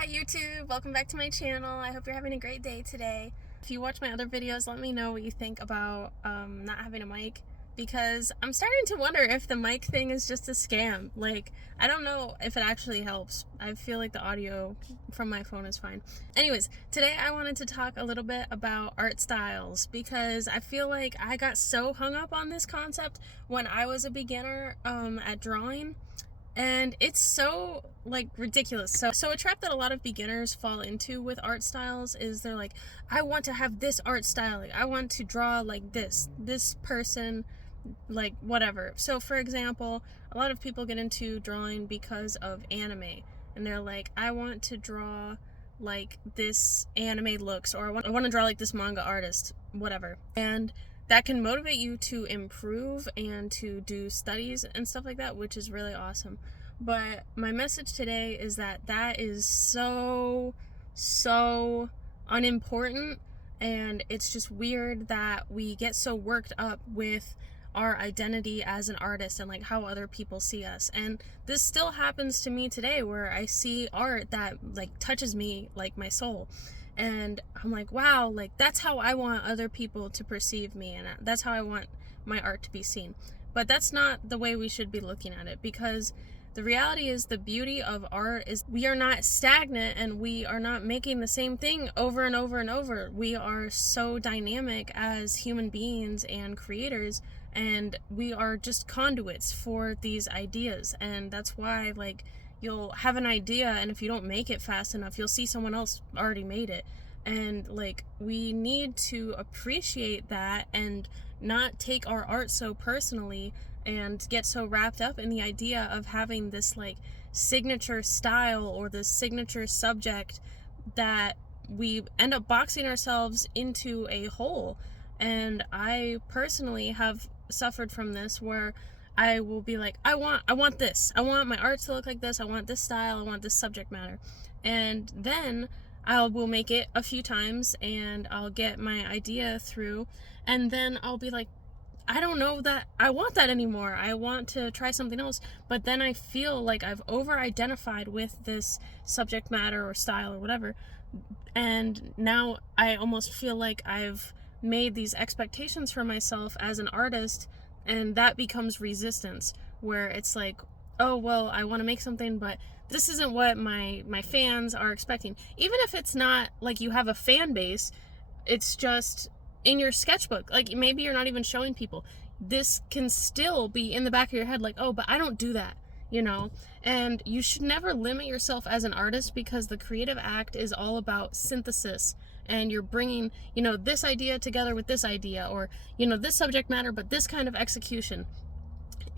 Hi YouTube, welcome back to my channel. I hope you're having a great day today. If you watch my other videos, let me know what you think about not having a mic, because I'm starting to wonder if the mic thing is just a scam. Like, I don't know if it actually helps. I feel like the audio from my phone is fine. Anyways, today I wanted to talk a little bit about art styles, because I feel like I got so hung up on this concept when I was a beginner at drawing. And it's so like ridiculous. So a trap that a lot of beginners fall into with art styles is they're like, I want to have this art style, like I want to draw like this person, like whatever. So for example, a lot of people get into drawing because of anime, and they're like, I want to draw like this anime looks, or I want to draw like this manga artist, whatever. And that can motivate you to improve and to do studies and stuff like that, which is really awesome. But my message today is that that is so unimportant, and it's just weird that we get so worked up with our identity as an artist and like how other people see us. And this still happens to me today, where I see art that like touches me, like my soul, and I'm like, wow, like that's how I want other people to perceive me, and that's how I want my art to be seen. But that's not the way we should be looking at it, because the reality is, the beauty of art is we are not stagnant, and we are not making the same thing over and over and over. We are so dynamic as human beings and creators, and we are just conduits for these ideas. And that's why, like, you'll have an idea, and if you don't make it fast enough, you'll see someone else already made it. And like, we need to appreciate that and not take our art so personally and get so wrapped up in the idea of having this like signature style or this signature subject that we end up boxing ourselves into a hole. And I personally have suffered from this, where I will be like, I want this. I want my art to look like this. I want this style. I want this subject matter. And then I will make it a few times, and I'll get my idea through, and then I'll be like, I don't know that I want that anymore. I want to try something else. But then I feel like I've over-identified with this subject matter or style or whatever. And now I almost feel like I've made these expectations for myself as an artist, and that becomes resistance, where it's like, oh, well, I want to make something, but this isn't what my fans are expecting. Even if it's not like you have a fan base, it's just in your sketchbook. Like, maybe you're not even showing people. This can still be in the back of your head, like, oh, but I don't do that, you know? And you should never limit yourself as an artist, because the creative act is all about synthesis. And you're bringing, you know, this idea together with this idea, or, you know, this subject matter, but this kind of execution.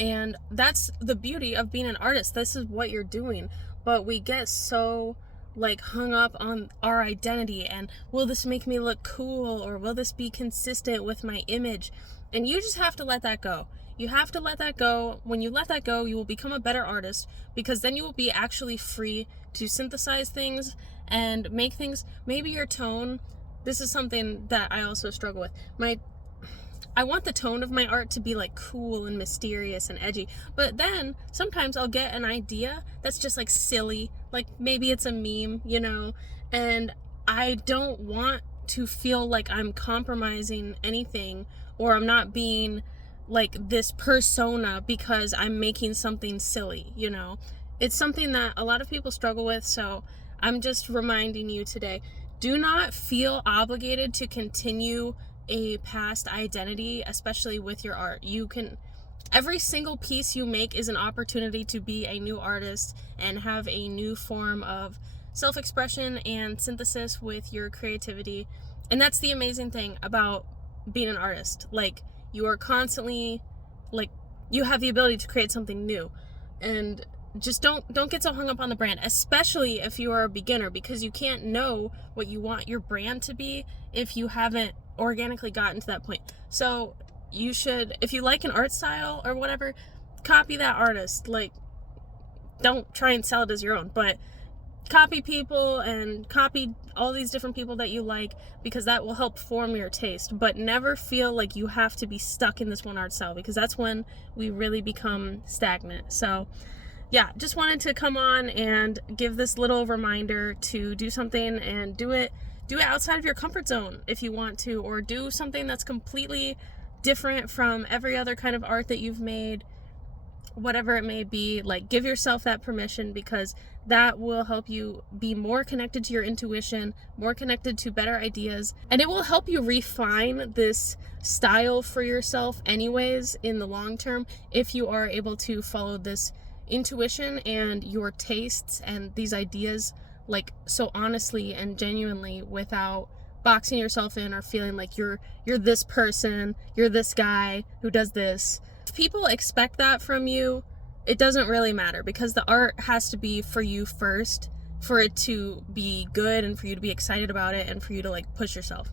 And that's the beauty of being an artist. This is what you're doing. But we get so like hung up on our identity, and will this make me look cool, or will this be consistent with my image? And you just have to let that go. You have to let that go. When you let that go, you will become a better artist, because then you will be actually free to synthesize things and make things. Maybe your tone, this is something that I also struggle with. I want the tone of my art to be like cool and mysterious and edgy, but then sometimes I'll get an idea that's just like silly, like maybe it's a meme, you know, and I don't want to feel like I'm compromising anything, or I'm not being like this persona because I'm making something silly, you know. It's something that a lot of people struggle with, so I'm just reminding you today, do not feel obligated to continue a past identity, especially with your art. You can, every single piece you make is an opportunity to be a new artist and have a new form of self-expression and synthesis with your creativity. And that's the amazing thing about being an artist. Like, you are constantly, like, you have the ability to create something new. And just don't get so hung up on the brand, especially if you are a beginner, because you can't know what you want your brand to be if you haven't organically gotten to that point. So you should, if you like an art style or whatever, copy that artist. Like, don't try and sell it as your own, but copy people and copy all these different people that you like, because that will help form your taste. But never feel like you have to be stuck in this one art style, because that's when we really become stagnant. So yeah, just wanted to come on and give this little reminder to do something, and do it outside of your comfort zone if you want to, or do something that's completely different from every other kind of art that you've made, whatever it may be. Like, give yourself that permission, because that will help you be more connected to your intuition, more connected to better ideas, and it will help you refine this style for yourself anyways in the long term, if you are able to follow this intuition and your tastes and these ideas like so honestly and genuinely, without boxing yourself in or feeling like you're this person, you're this guy who does this. If people expect that from you, it doesn't really matter, because the art has to be for you first, for it to be good and for you to be excited about it and for you to like push yourself.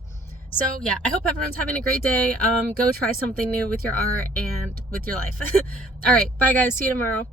So yeah, I hope everyone's having a great day. Go try something new with your art and with your life. All right, bye guys, see you tomorrow.